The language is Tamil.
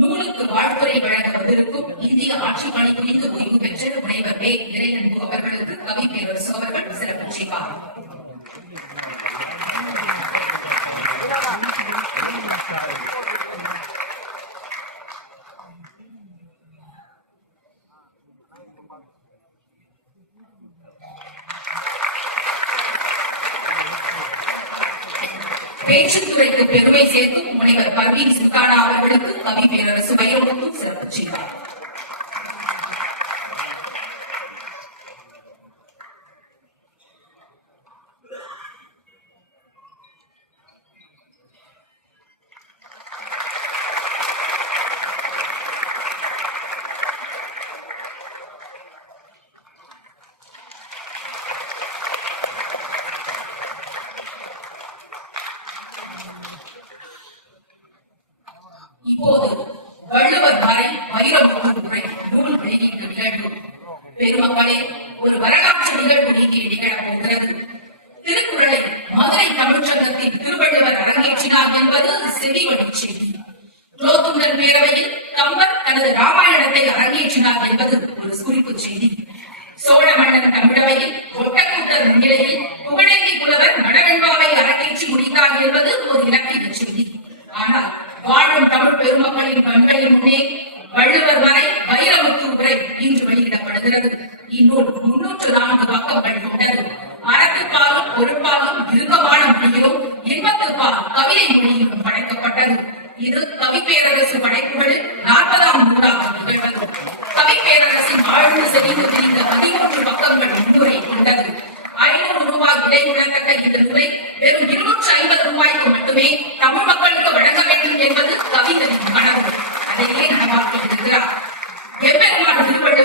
நூலுக்கு வாழ்த்துறை வழங்க வந்திருக்கும் இந்திய ஆட்சி பணி குறித்து ஓய்வு பெற்ற முனைவர் வே இறையன்பு அவர்களுக்கு கவி பேரரசு அவர்கள் சிறப்பு செய்வார். பேச்சுத்துறைக்கு பெருமை சேர்த்து முனைவர் பர்வீன் சுல்தானா அவர்களுக்கு கவி பேரரசு வைரமுத்து சிறப்பு செய்தார். இப்போது வள்ளுவர் வரை வைரம் உரை நூல் வெளியீட்டு நிகழ்வு பெருமக்களே ஒரு வரலாற்று நிகழ்வு நீக்கி நிகழப் போகிறது. திருக்குறளை மதுரை தமிழ்ச்சங்கத்தில் திருவள்ளுவர் அரங்கேற்றினார் என்பது செவிவழி செய்தி. குலோத்துங்கன் பேரவையில் கம்பர் தனது ராமாயணத்தை அரங்கேற்றினார் என்பது ஒரு குறிப்பு செய்தி. சோழ மன்னன் தமிழவையில் ஒட்டக்கூட்டர் முன்னிலையில் புகழேந்தி புலவர் மடவெண்பாவை அரங்கேற்றி முடித்தார் என்பது ஒரு இலக்கிய செய்தி. ஆனால் வாழும் தமிழ் பெருமக்களின் கண்களின் முன்னே வள்ளுவர் வரை வைரமுத்து உரை இன்று வெளியிடப்படுகிறது. இந்நூல் முன்னூற்று நான்கு பக்கங்கள் கொண்டது அறத்துப்பாலும் பொறுப்பாலும் இருக்கமான மொழியிலும் இன்பத்துப்பால் கவிதை மொழியிலும் படைக்கப்பட்டது. இது கவிப்பேரரசு படைப்புகளில் நாற்பதாம் நூறாக நிகழ்வது கவிப்பேரரசின் வாழ்ந்து செறிந்து தெரிந்த பதிமூன்று பக்கங்கள் முன்னுரை கொண்டது ஐநூறு ரூபாய் விலை முழங்கத்தக்க இந்த நுரை வெறும் இருநூற்று ஐம்பது ரூபாய்க்கு மட்டுமே தமிழ் மக்கள்